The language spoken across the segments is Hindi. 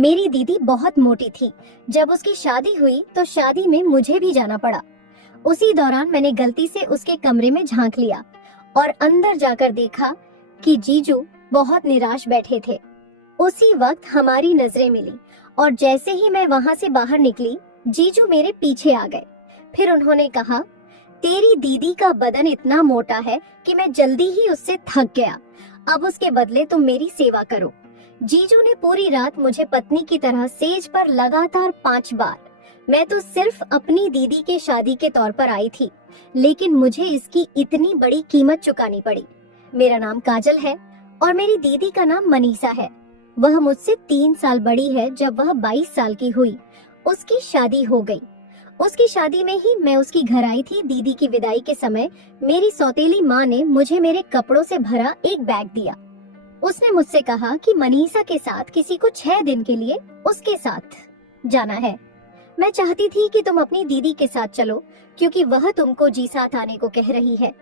मेरी दीदी बहुत मोटी थी। जब उसकी शादी हुई तो शादी में मुझे भी जाना पड़ा। उसी दौरान मैंने गलती से उसके कमरे में झांक लिया और अंदर जाकर देखा कि जीजू बहुत निराश बैठे थे। उसी वक्त हमारी नजरें मिली और जैसे ही मैं वहां से बाहर निकली, जीजू मेरे पीछे आ गए। फिर उन्होंने कहा, तेरी दीदी का बदन इतना मोटा है कि मैं जल्दी ही उससे थक गया। अब उसके बदले तुम मेरी सेवा करो। जीजू ने पूरी रात मुझे पत्नी की तरह सेज पर लगातार 5 बार। मैं तो सिर्फ अपनी दीदी के शादी के तौर पर आई थी, लेकिन मुझे इसकी इतनी बड़ी कीमत चुकानी पड़ी। मेरा नाम काजल है और मेरी दीदी का नाम मनीषा है। वह मुझसे 3 साल बड़ी है। जब वह 22 साल की हुई, उसकी शादी हो गई। उसकी शादी में ही मैं उसकी घर आई थी। दीदी की विदाई के समय मेरी सौतेली माँ ने मुझे मेरे कपड़ों से भरा एक बैग दिया। उसने मुझसे कहा कि मनीषा के साथ किसी को 6 दिन के लिए उसके साथ जाना है। मैं चाहती थी कि तुम अपनी दीदी के साथ चलो, क्योंकि वह तुमको जी साथ आने को कह रही है।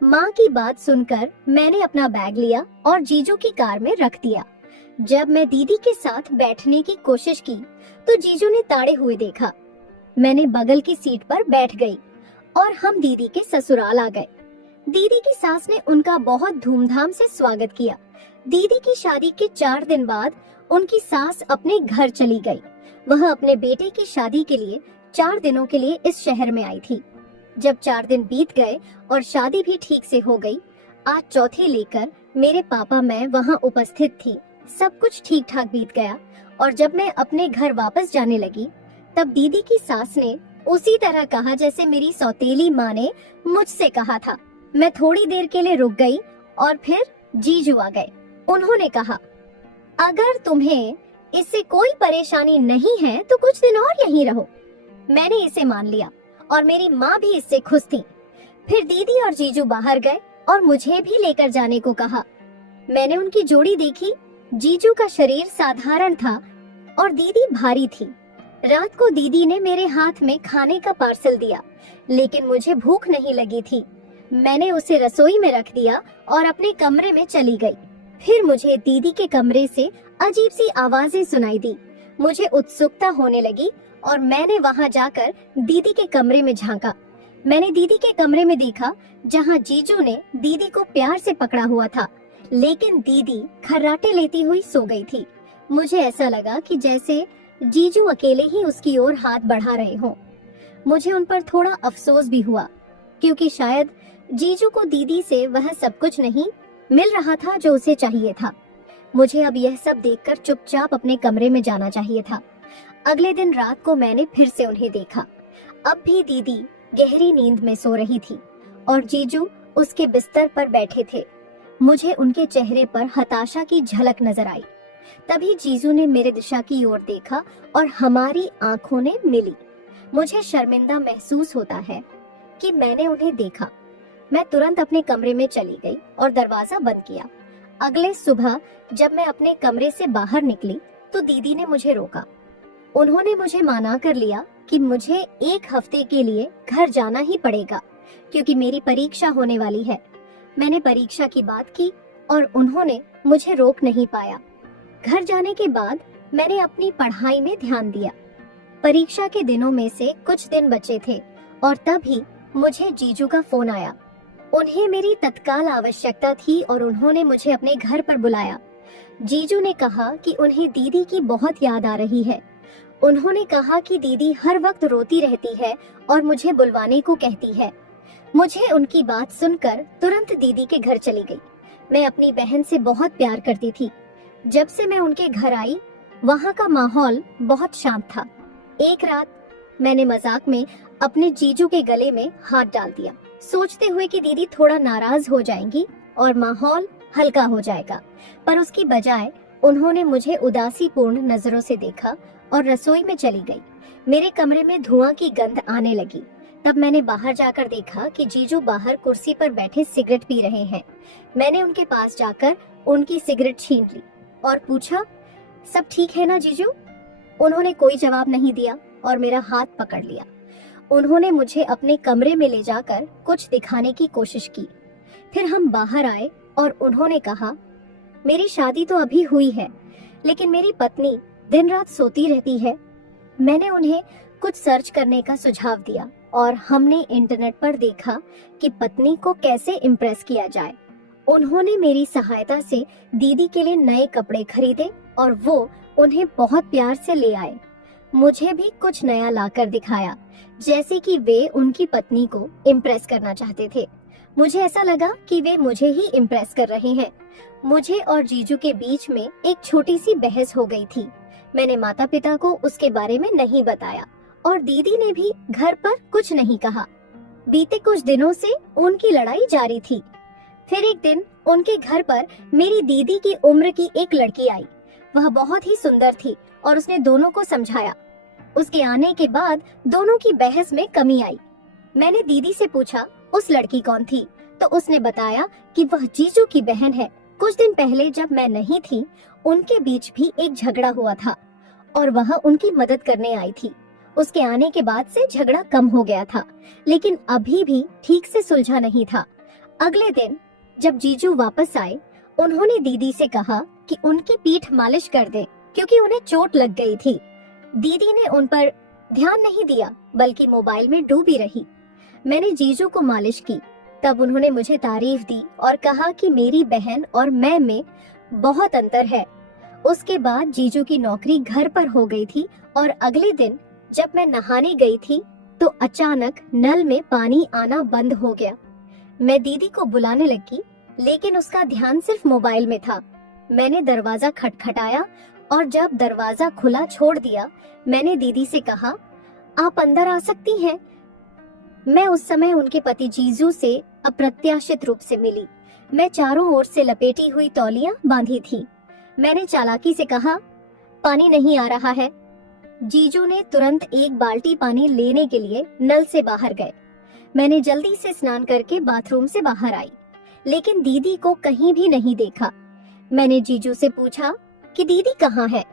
माँ की बात सुनकर मैंने अपना बैग लिया और जीजू की कार में रख दिया। जब मैं दीदी के साथ बैठने की कोशिश की तो जीजू ने ताड़े हुए देखा। मैंने बगल की सीट पर बैठ गई और हम दीदी के ससुराल आ गए। दीदी की सास ने उनका बहुत धूमधाम से स्वागत किया। दीदी की शादी के 4 दिन बाद उनकी सास अपने घर चली गई। वह अपने बेटे की शादी के लिए 4 दिनों के लिए इस शहर में आई थी। जब 4 दिन बीत गए और शादी भी ठीक से हो गई, आज चौथी लेकर मेरे पापा मैं वहाँ उपस्थित थी। सब कुछ ठीक ठाक बीत गया और जब मैं अपने घर वापस जाने लगी, तब दीदी की सास ने उसी तरह कहा जैसे मेरी सौतेली माँ ने मुझसे कहा था। मैं थोड़ी देर के लिए रुक गई और फिर जीजू आ गए। उन्होंने कहा, अगर तुम्हें इससे कोई परेशानी नहीं है तो कुछ दिन और यहीं रहो। मैंने इसे मान लिया और मेरी माँ भी इससे खुश थी। फिर दीदी और जीजू बाहर गए और मुझे भी लेकर जाने को कहा। मैंने उनकी जोड़ी देखी। जीजू का शरीर साधारण था और दीदी भारी थी। रात को दीदी ने मेरे हाथ में खाने का पार्सल दिया, लेकिन मुझे भूख नहीं लगी थी। मैंने उसे रसोई में रख दिया और अपने कमरे में चली गई। फिर मुझे दीदी के कमरे से अजीब सी आवाजें सुनाई दी। मुझे उत्सुकता होने लगी और मैंने वहां जाकर दीदी के कमरे में झांका। मैंने दीदी के कमरे में देखा जहां जीजू ने दीदी को प्यार से पकड़ा हुआ था, लेकिन दीदी खर्राटे लेती हुई सो गई थी। मुझे ऐसा लगा कि जैसे जीजू अकेले ही उसकी ओर हाथ बढ़ा रहे हों। मुझे उन पर थोड़ा अफसोस भी हुआ, क्योंकि शायद जीजू को दीदी से वह सब कुछ नहीं मिल रहा था जो उसे चाहिए था। मुझे अब यह सब देखकर चुपचाप अपने कमरे में जाना चाहिए था। अगले दिन रात को मैंने फिर से उन्हें देखा। अब भी दीदी गहरी नींद में सो रही थी और जीजू उसके बिस्तर पर बैठे थे। मुझे उनके चेहरे पर हताशा की झलक नजर आई। तभी जीजू ने मेरे दिशा की ओर देखा और हमारी आंखों ने मिली। मुझे शर्मिंदा महसूस होता है कि मैंने उन्हें देखा। मैं तुरंत अपने कमरे में चली गई और दरवाजा बंद किया। अगले सुबह जब मैं अपने कमरे से बाहर निकली तो दीदी ने मुझे रोका। उन्होंने मुझे मना कर लिया कि मुझे 1 हफ्ते के लिए घर जाना ही पड़ेगा, क्योंकि मेरी परीक्षा होने वाली है। मैंने परीक्षा की बात की और उन्होंने मुझे रोक नहीं पाया। घर जाने के बाद मैंने अपनी पढ़ाई में ध्यान दिया। परीक्षा के दिनों में से कुछ दिन बचे थे और तभी मुझे जीजू का फोन आया। उन्हें मेरी तत्काल आवश्यकता थी और उन्होंने मुझे अपने घर पर बुलाया। जीजू ने कहा कि उन्हें दीदी की बहुत याद आ रही है। उन्होंने कहा कि दीदी हर वक्त रोती रहती है और मुझे बुलवाने को कहती है। मुझे उनकी बात सुनकर तुरंत दीदी के घर चली गई। मैं अपनी बहन से बहुत प्यार करती थी। जब से मैं उनके घर आई, वहाँ का माहौल बहुत शांत था। एक रात मैंने मजाक में अपने जीजू के गले में हाथ डाल दिया, सोचते हुए कि दीदी थोड़ा नाराज हो जाएंगी और माहौल हल्का हो जाएगा, पर उसकी बजाय उन्होंने मुझे उदासीपूर्ण नजरों से देखा और रसोई में चली गई। मेरे कमरे में धुआं की गंध आने लगी। तब मैंने बाहर जाकर देखा कि जीजू बाहर कुर्सी पर बैठे सिगरेट पी रहे हैं। मैंने उनके पास जाकर उनकी सिगरेट छीन ली और पूछा, सब ठीक है ना जीजू? उन्होंने कोई जवाब नहीं दिया और मेरा हाथ पकड़ लिया। उन्होंने मुझे अपने कमरे में ले जाकर कुछ दिखाने की कोशिश की। फिर हम बाहर आए और उन्होंने कहा, मेरी शादी तो अभी हुई है, लेकिन मेरी पत्नी दिन रात सोती रहती है। मैंने उन्हें कुछ सर्च करने का सुझाव दिया और हमने इंटरनेट पर देखा कि पत्नी को कैसे इम्प्रेस किया जाए। उन्होंने मेरी सहायता से दीदी के लिए नए कपड़े खरीदे और वो उन्हें बहुत प्यार से ले आए। मुझे भी कुछ नया लाकर दिखाया, जैसे कि वे उनकी पत्नी को इम्प्रेस करना चाहते थे। मुझे ऐसा लगा कि वे मुझे ही इम्प्रेस कर रहे हैं। मुझे और जीजू के बीच में एक छोटी सी बहस हो गई थी। मैंने माता पिता को उसके बारे में नहीं बताया और दीदी ने भी घर पर कुछ नहीं कहा। बीते कुछ दिनों से उनकी लड़ाई जारी थी। फिर एक दिन उनके घर पर मेरी दीदी की उम्र की एक लड़की आई। वह बहुत ही सुंदर थी और उसने दोनों को समझाया। उसके आने के बाद दोनों की बहस में कमी आई। मैंने दीदी से पूछा उस लड़की कौन थी, तो उसने बताया कि वह जीजू की बहन है। कुछ दिन पहले जब मैं नहीं थी, उनके बीच भी एक झगड़ा हुआ था और वह उनकी मदद करने आई थी। उसके आने के बाद से झगड़ा कम हो गया था, लेकिन अभी भी ठीक से सुलझा नहीं था। अगले दिन जब जीजू वापस आए, उन्होंने दीदी से कहा कि उनकी पीठ मालिश कर दें क्योंकि उन्हें चोट लग गई थी। दीदी ने उन पर ध्यान नहीं दिया, बल्कि मोबाइल में डूबी रही। मैंने जीजू को मालिश की, तब उन्होंने मुझे तारीफ दी और कहा कि मेरी बहन और मैं में बहुत अंतर है। उसके बाद जीजू की नौकरी घर पर हो गई थी और अगले दिन जब मैं नहाने गई थी तो अचानक नल में पानी आना बंद हो गया। मैं दीदी को बुलाने लगी, लेकिन उसका ध्यान सिर्फ मोबाइल में था। मैंने दरवाजा खटखटाया और जब दरवाजा खुला छोड़ दिया, मैंने दीदी से कहा, आप अंदर आ सकती हैं। मैं उस समय उनके पति जीजू से अप्रत्याशित रूप से मिली। मैं चारों ओर से लपेटी हुई तौलियां बांधी थी। मैंने चालाकी से कहा, पानी नहीं आ रहा है। जीजू ने तुरंत एक बाल्टी पानी लेने के लिए नल से बाहर गए। मैंने जल्दी से स्नान करके बाथरूम से बाहर आई, लेकिन दीदी को कहीं भी नहीं देखा। मैंने जीजू से पूछा कि दीदी कहाँ है?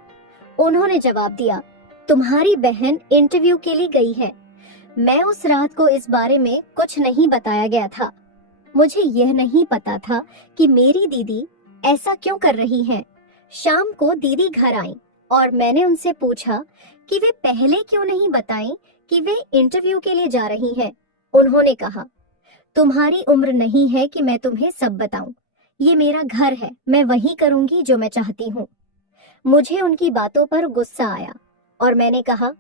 उन्होंने जवाब दिया, तुम्हारी बहन इंटरव्यू के लिए गई है। मैं उस रात को इस बारे में कुछ नहीं बताया गया था। मुझे यह नहीं पता था कि मेरी दीदी ऐसा क्यों कर रही हैं। शाम को दीदी घर आई और मैंने उनसे पूछा कि वे पहले क्यों नहीं बताएं कि वे इंटरव्यू के लिए जा रही हैं। उन्होंने कहा, तुम्हारी उम्र नहीं है कि मैं तुम्हें सब बताऊं। ये मेरा घर है, मैं वही करूंगी जो मैं चाहती हूँ। मुझे उनकी बातों पर गुस्सा आया और मैंने कहा,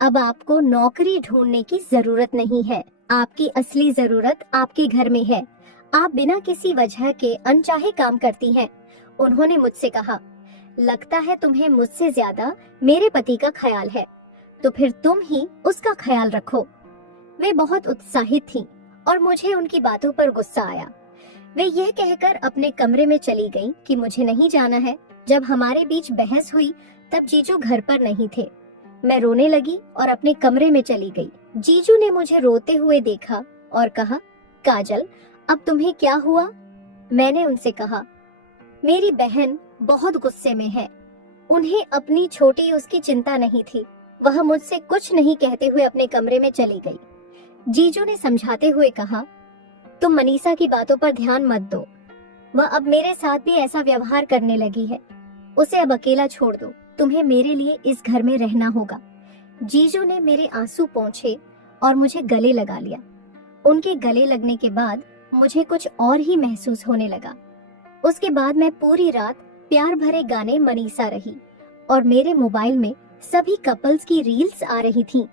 अब आपको नौकरी ढूंढने की जरूरत नहीं है। आपकी असली जरूरत आपके घर में है। आप बिना किसी वजह के अनचाहे काम करती हैं। उन्होंने मुझसे कहा, लगता है तुम्हें मुझसे ज्यादा मेरे पति का ख्याल है, तो फिर तुम ही उसका ख्याल रखो। वे बहुत उत्साहित थीं और मुझे उनकी बातों पर गुस्सा आया। वे यह कहकर अपने कमरे में चली गईं कि मुझे नहीं जाना है। जब हमारे बीच बहस हुई तब जीजू घर पर नहीं थे। मैं रोने लगी और अपने कमरे में चली गई। जीजू ने मुझे रोते हुए देखा और कहा, काजल, अब तुम्हें क्या हुआ? मैंने उनसे कहा, मेरी बहन बहुत गुस्से में है। उन्हें अपनी छोटी उसकी चिंता नहीं थी। वह मुझसे कुछ नहीं कहते हुए अपने कमरे में चली गई। जीजू ने समझाते हुए कहा, तुम मनीषा की बातों पर ध्यान मत दो। वह अब मेरे साथ भी ऐसा व्यवहार करने लगी है। उसे अब अकेला छोड़ दो। तुम्हें मेरे लिए इस घर में रहना होगा। जीजू ने मेरे आंसू पोंछे और मुझे गले लगा लिया। उनके गले लगने के बाद मुझे कुछ और ही महसूस होने लगा। उसके बाद मैं पूरी रात प्यार भरे गाने मनीषा रही और मेरे मोबाइल में सभी कपल्स की रील्स आ रही थीं।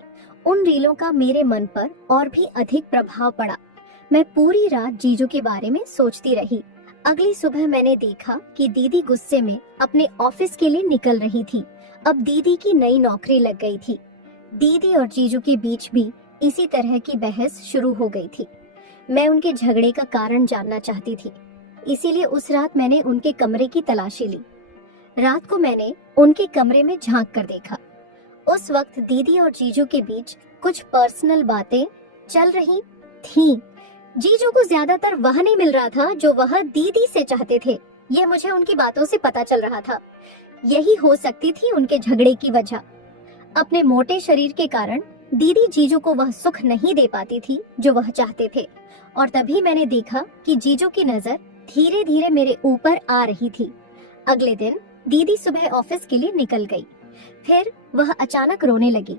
उन रीलों का मेरे मन पर और भी अधिक प्रभाव पड़ा। मैं पूरी रात जीजू के बारे में सोचती रही। अगली सुबह मैंने देखा कि दीदी गुस्से में अपने ऑफिस के लिए निकल रही थी। अब दीदी की नई नौकरी लग गई थी। दीदी और जीजू के बीच भी इसी तरह की बहस शुरू हो गई थी। मैं उनके झगड़े का कारण जानना चाहती थी, इसीलिए उस रात मैंने उनके कमरे की तलाशी ली। रात को मैंने उनके कमरे में झांक कर देखा। उस वक्त दीदी और जीजू के बीच कुछ पर्सनल बातें चल रही थीं। जीजू को ज्यादातर वह नहीं मिल रहा था जो वह दीदी से चाहते थे। यह मुझे उनकी बातों से पता चल रहा था। यही हो सकती थी उनके झगड़े की वजह। अपने मोटे शरीर के कारण दीदी जीजू को वह सुख नहीं दे पाती थी जो वह चाहते थे, और तभी मैंने देखा कि जीजू की नजर धीरे धीरे मेरे ऊपर आ रही थी। अगले दिन दीदी सुबह ऑफिस के लिए निकल गई। फिर वह अचानक रोने लगी।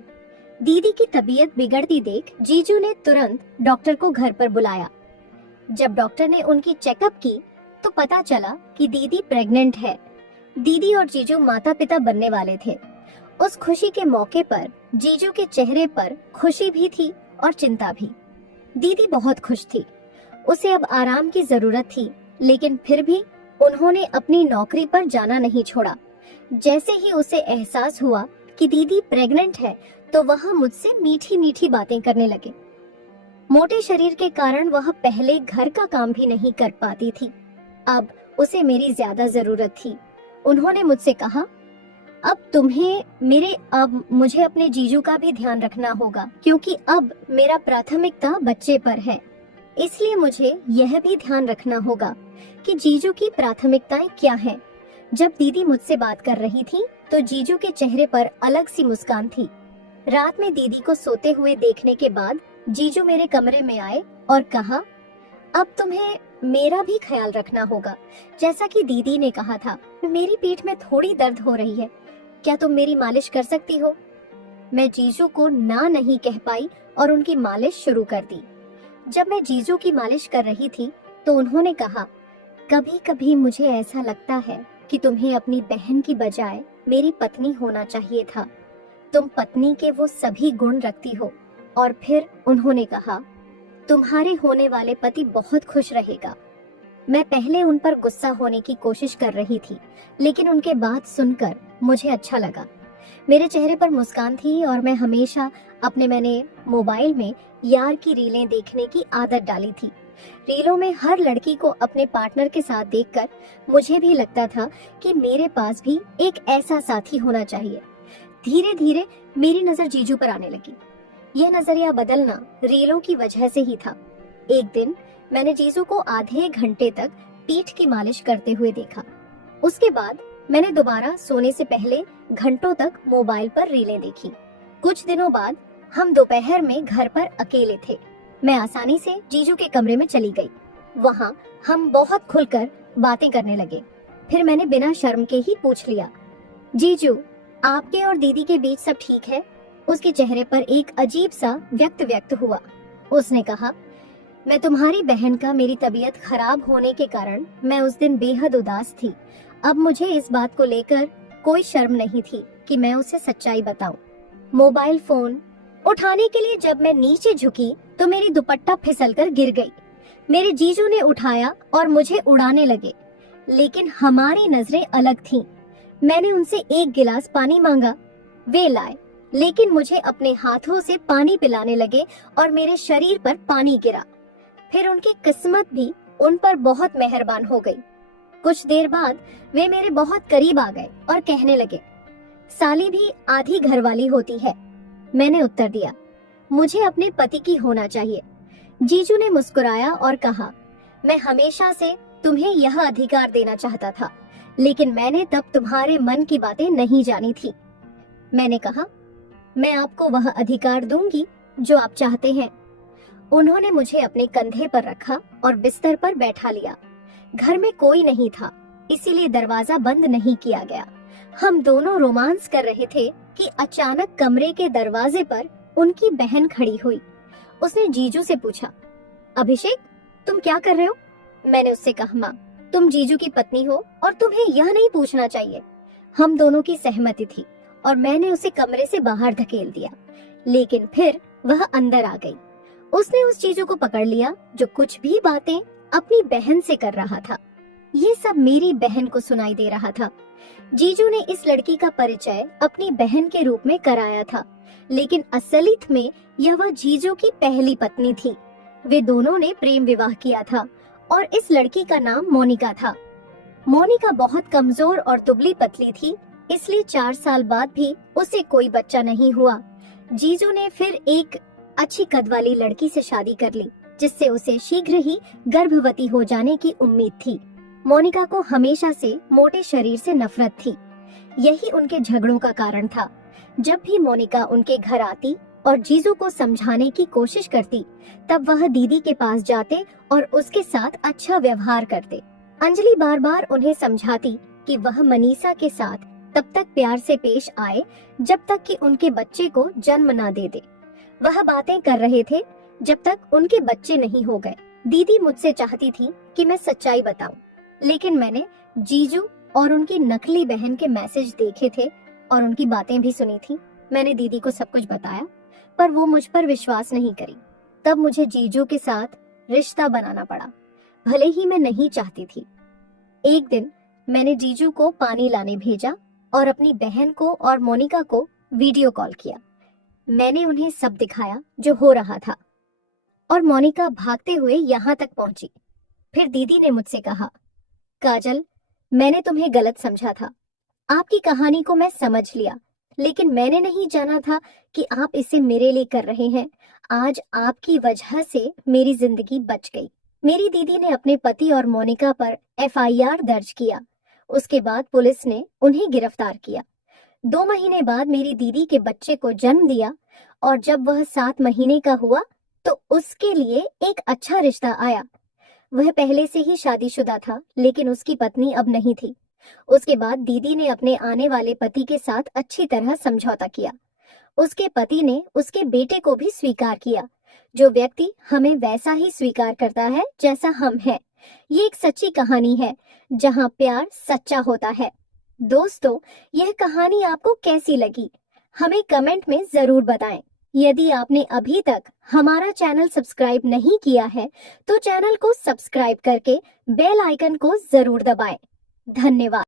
दीदी की तबीयत बिगड़ती देख जीजू ने तुरंत डॉक्टर को घर पर बुलाया। जब डॉक्टर ने उनकी चेकअप की तो पता चला कि दीदी प्रेग्नेंट है। दीदी और जीजू माता पिता बनने वाले थे। उस खुशी के मौके पर जीजू के चेहरे पर खुशी भी थी और चिंता भी। दीदी बहुत खुश थी। उसे अब आराम की जरूरत थी, लेकिन फिर भी उन्होंने अपनी नौकरी पर जाना नहीं छोड़ा। जैसे ही उसे एहसास हुआ कि दीदी प्रेग्नेंट है तो वह मुझसे मीठी मीठी बातें करने लगे। मोटे शरीर के कारण वह पहले घर का काम भी नहीं कर पाती थी। अब उसे मेरी ज्यादा जरूरत थी। उन्होंने मुझसे कहा, अब मुझे अपने जीजू का भी ध्यान रखना होगा, क्योंकि अब मेरा प्राथमिकता बच्चे पर है। इसलिए मुझे यह भी ध्यान रखना होगा कि जीजू की प्राथमिकताएं क्या हैं। जब दीदी मुझसे बात कर रही थी तो जीजू के चेहरे पर अलग सी मुस्कान थी। रात में दीदी को सोते हुए देखने के बाद जीजू मेरे कमरे में आए और कहा, अब तुम्हें मेरा भी ख्याल रखना होगा। जैसा कि दीदी ने कहा था, मेरी पीठ में थोड़ी दर्द हो रही है, क्या तुम मेरी मालिश कर सकती हो? मैं जीजू को ना नहीं कह पाई और उनकी मालिश शुरू कर दी। जब मैं जीजू की मालिश कर रही थी तो उन्होंने कहा, कभी कभी मुझे ऐसा लगता है कि तुम्हें अपनी बहन की बजाय मेरी पत्नी होना चाहिए था। तुम पत्नी के वो सभी गुण रखती हो। और फिर उन्होंने कहा, तुम्हारे होने वाले पति बहुत खुश रहेगा। मैं पहले उन पर गुस्सा होने की कोशिश कर रही थी, लेकिन उनके बात सुनकर मुझे अच्छा लगा। मेरे चेहरे पर मुस्कान थी और मैंने मोबाइल में यार की रीलें देखने की आदत डाली थी। रीलों में हर लड़की को अपने पार्टनर के साथ देखकर मुझे भी लगता था कि मेरे पास भी एक ऐसा साथी होना चाहिए। धीरे धीरे मेरी नजर जीजू पर आने लगी। यह नजरिया बदलना रीलों की वजह से ही था। एक दिन मैंने जीजू को आधे घंटे तक पीठ की मालिश करते हुए देखा। उसके बाद मैंने दोबारा सोने से पहले घंटों तक मोबाइल पर रीलें देखी। कुछ दिनों बाद हम दोपहर में घर पर अकेले थे। मैं आसानी से जीजू के कमरे में चली गई। वहाँ हम बहुत खुलकर बातें करने लगे। फिर मैंने बिना शर्म के ही पूछ लिया, जीजू, आपके और दीदी के बीच सब ठीक है? उसके चेहरे पर एक अजीब सा व्यक्त हुआ। उसने कहा, मैं तुम्हारी बहन का मेरी तबीयत खराब होने के कारण मैं उस दिन बेहद उदास थी। अब मुझे इस बात को लेकर कोई शर्म नहीं थी कि मैं उसे सच्चाई बताऊं। मोबाइल फोन उठाने के लिए जब मैं नीचे झुकी तो मेरी दुपट्टा फिसलकर गिर गई। मेरे जीजू ने उठाया और मुझे उड़ाने लगे, लेकिन हमारी नजरें अलग थीं। मैंने उनसे एक गिलास पानी मांगा, वे लाए, लेकिन मुझे अपने हाथों से पानी पिलाने लगे और मेरे शरीर पर पानी गिरा। फिर उनकी किस्मत भी उन पर बहुत मेहरबान हो गई। कुछ देर बाद वे मेरे बहुत करीब आ गए और कहने लगे, साली भी आधी घरवाली होती है। मैंने उत्तर दिया, मुझे अपने पति की होना चाहिए। जीजू ने मुस्कुराया और कहा, मैं हमेशा से तुम्हें यह अधिकार देना चाहता था, लेकिन मैंने तब तुम्हारे मन की बातें नहीं जानी थी। मैंने कहा, मैं आपको वह अधिकार दूंगी जो आप चाहते हैं। उन्होंने मुझे अपने कंधे पर रखा और बिस्तर पर बैठा लिया। घर में कोई नहीं था, इसीलिए दरवाजा बंद नहीं किया गया। हम दोनों रोमांस कर रहे थे कि अचानक कमरे के दरवाजे पर उनकी बहन खड़ी हुई। उसने जीजू से पूछा, अभिषेक, तुम क्या कर रहे हो? मैंने उससे कहा, माँ, तुम जीजू की पत्नी हो और तुम्हें यह नहीं पूछना चाहिए। हम दोनों की सहमति थी और मैंने उसे कमरे से बाहर धकेल दिया, लेकिन फिर वह अंदर आ गई। उसने उस जीजू को पकड़ लिया जो कुछ भी बातें अपनी बहन से कर रहा था। ये सब मेरी बहन को सुनाई दे रहा था। जीजू ने इस लड़की का परिचय अपनी बहन के रूप में कराया था, लेकिन असलियत में यह वह जीजू की पहली पत्नी थी। वे दोनों ने प्रेम विवाह किया था और इस लड़की का नाम मोनिका था। मोनिका बहुत कमजोर और दुबली पतली थी, इसलिए 4 साल बाद भी उसे कोई बच्चा नहीं हुआ। जीजू ने फिर एक अच्छी कद वाली लड़की से शादी कर ली, जिससे उसे शीघ्र ही गर्भवती हो जाने की उम्मीद थी। मोनिका को हमेशा से मोटे शरीर से नफरत थी। यही उनके झगड़ों का कारण था। जब भी मोनिका उनके घर आती और जीजू को समझाने की कोशिश करती, तब वह दीदी के पास जाते और उसके साथ अच्छा व्यवहार करते। अंजलि बार बार उन्हें समझाती कि वह मनीषा के साथ तब तक प्यार से पेश आए जब तक कि उनके बच्चे को जन्म ना दे दे। वह बातें कर रहे थे जब तक उनके बच्चे नहीं हो गए। दीदी मुझसे चाहती थी कि मैं सच्चाई बताऊं, लेकिन मैंने जीजू और उनकी नकली बहन के मैसेज देखे थे और उनकी बातें भी सुनी थी। मैंने दीदी को सब कुछ बताया, पर वो मुझ पर विश्वास नहीं करी। तब मुझे जीजू के साथ रिश्ता बनाना पड़ा, भले ही मैं नहीं चाहती थी। एक दिन मैंने जीजू को पानी लाने भेजा और अपनी बहन को और मोनिका को वीडियो कॉल किया। मैंने उन्हें सब दिखाया जो हो रहा था और मोनिका भागते हुए यहाँ तक पहुंची। फिर दीदी ने मुझसे कहा, काजल, मैंने तुम्हें गलत समझा था। आपकी कहानी को मैं समझ लिया, लेकिन मैंने नहीं जाना था कि आप इसे मेरे लिए कर रहे हैं। आज आपकी वजह से मेरी जिंदगी बच गई। मेरी दीदी ने अपने पति और मोनिका पर FIR दर्ज किया। उसके बाद पुलिस ने उन्हें गिरफ्तार किया। 2 महीने बाद मेरी दीदी के बच्चे को जन्म दिया और जब वह 7 महीने का हुआ तो उसके लिए एक अच्छा रिश्ता आया। वह पहले से ही शादीशुदा था, लेकिन उसकी पत्नी अब नहीं थी। उसके बाद दीदी ने अपने आने वाले पति के साथ अच्छी तरह समझौता किया। उसके पति ने उसके बेटे को भी स्वीकार किया। जो व्यक्ति हमें वैसा ही स्वीकार करता है जैसा हम हैं। ये एक सच्ची कहानी है जहां प्यार सच्चा होता है। दोस्तों, यह कहानी आपको कैसी लगी? हमें कमेंट में जरूर बताएं। यदि आपने अभी तक हमारा चैनल सब्सक्राइब नहीं किया है तो चैनल को सब्सक्राइब करके बेल आइकन को जरूर दबाएं। धन्यवाद।